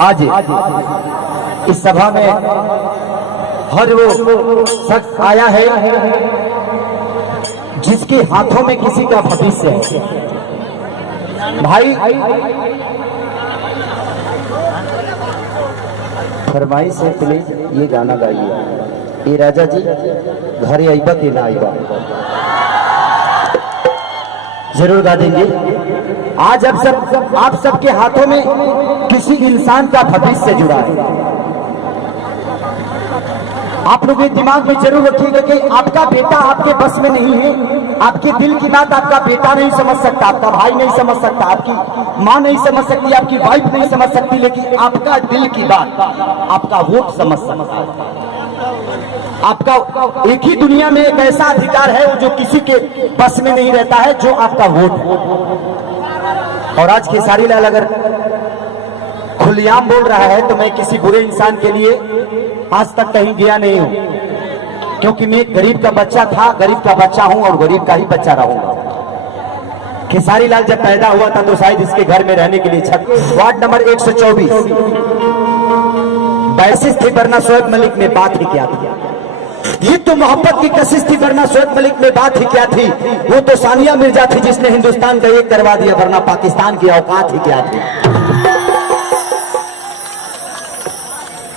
आज इस सभा में हर वो शख्स आया है जिसके हाथों में किसी का भविष्य है। भाई फरमाइश है, प्लीज ये गाना गाइए। ये राजा जी घर आइबा के ना आइबा जरूर गा देंगे। आज अब आप सबके हाथों में किसी इंसान का भविष्य जुड़ा है। आप लोग ये दिमाग में जरूर रखिएगा कि आपका बेटा आपके बस में नहीं है। आपके दिल की बात आपका बेटा नहीं समझ सकता, आपका भाई नहीं समझ सकता, आपकी माँ नहीं समझ सकती, आपकी वाइफ नहीं समझ सकती, लेकिन आपका दिल की बात आपका वोट समझ सकता है। आपका एक ही दुनिया में एक ऐसा अधिकार है जो किसी के बस में नहीं रहता है, जो आपका वोट है। और आज खेसारी लाल अगर खुलेआम बोल रहा है तो मैं किसी बुरे इंसान के लिए आज तक कहीं गया नहीं हूं, क्योंकि मैं एक गरीब का बच्चा था, गरीब का बच्चा हूं और गरीब का ही बच्चा रहूंगा। खेसारी लाल जब पैदा हुआ था तो शायद इसके घर में रहने के लिए छत। वार्ड नंबर 124 बाइसिस थी, वरना शोएब मलिक में बात ही क्या थी। ये तो मोहब्बत की कशिश थी, वरना शोएब मलिक में बात ही क्या थी। वो तो सानिया मिर्जा थी जिसने हिंदुस्तान का एक करवा दिया, वरना पाकिस्तान की औकात ही क्या थी।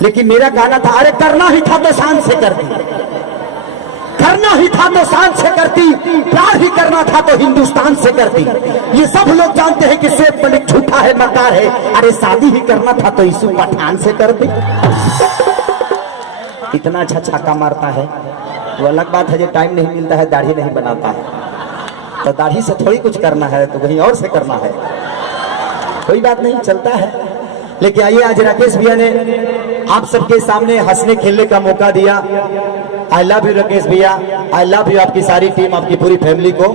लेकिन मेरा कहना था, अरे करना ही था तो शान से करती, करना ही था तो शान से करती, प्यार ही करना था तो हिंदुस्तान से करती। ये सब लोग जानते हैं कि शोएब मलिक झूठा है, मकार है। अरे शादी ही करना था तो यीशु पठान से करती। इतना अच्छा छक्का मारता है। वो अलग बात है जो टाइम नहीं मिलता है, दाढ़ी नहीं बनाता है, तो दाढ़ी से थोड़ी कुछ करना है, तो कहीं और से करना है, कोई बात नहीं, चलता है। लेकिन आइए, आज राकेश भैया ने आप सबके सामने हंसने खेलने का मौका दिया। आई लव यू राकेश भैया, आई लव यू आपकी सारी टीम, आपकी पूरी फैमिली को,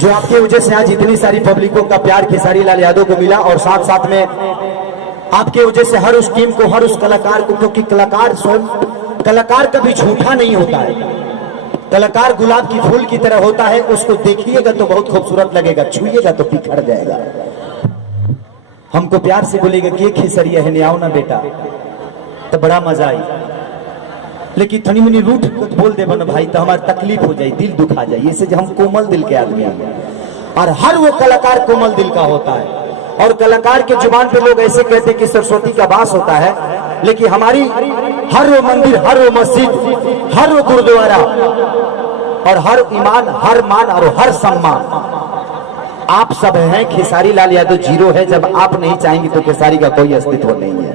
जो आपकी वजह से आज इतनी सारी पब्लिकों का प्यार खेसारी लाल यादव को मिला। और साथ साथ में आपके वजह से हर उस टीम को, हर उस कलाकार को, क्योंकि कलाकार कभी झूठा नहीं होता है। कलाकार गुलाब की फूल की तरह होता है, उसको देखिएगा तो बहुत खूबसूरत लगेगा, छुइएगा तो बिखर जाएगा। हमको प्यार से बोलेगा कि खेसरिया है, आओ ना बेटा, तो बड़ा मजा आई। लेकिन थनी मनी रूठ बोल दे बन भाई तो हमारी तकलीफ हो जाए, दिल दुखा जाए। इससे जो हम कोमल दिल के आदमी हैं, और हर वो कलाकार कोमल दिल का होता है। और कलाकार के जुबान पे लोग ऐसे कहते हैं कि सरस्वती का वास होता है, लेकिन हमारी हर वो मंदिर, हर वो मस्जिद, हर वो गुरुद्वारा और हर ईमान, हर मान और हर सम्मान आप सब हैं। खेसारी लाल यादव जीरो है। जब आप नहीं चाहेंगे तो खेसारी का कोई अस्तित्व नहीं है,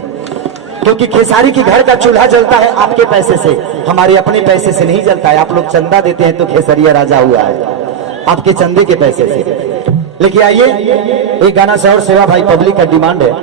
क्योंकि खेसारी की घर का चूल्हा जलता है आपके पैसे से, हमारे अपने पैसे से नहीं जलता है। आप लोग चंदा देते हैं तो खेसरिया राजा हुआ है, आपके चंदे के पैसे से। लेकिन आइए, एक गाना से और सेवा भाई, पब्लिक का डिमांड है।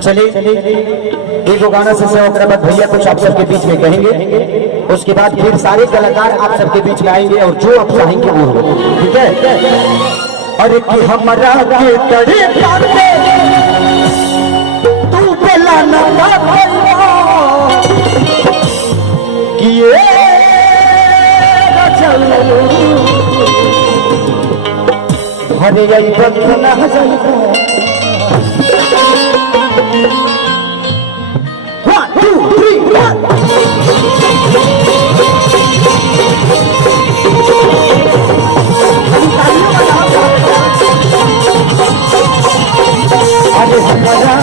चलिए एक गाना से बाद भैया कुछ आप सबके बीच में कहेंगे, उसके बाद फिर सारे कलाकार आप सबके बीच में आएंगे और जो आप चाहेंगे वो हो, ठीक है। और कि हमारा के तड़े तू पला ना कि ये हरे आई बखना जाए। One, two, three, one. अरे हमारा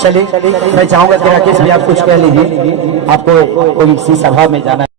चलिए मैं चाहूंगा कि राकेश भी आप कुछ कह लीजिए, आपको कोई सी सभा में जाना है।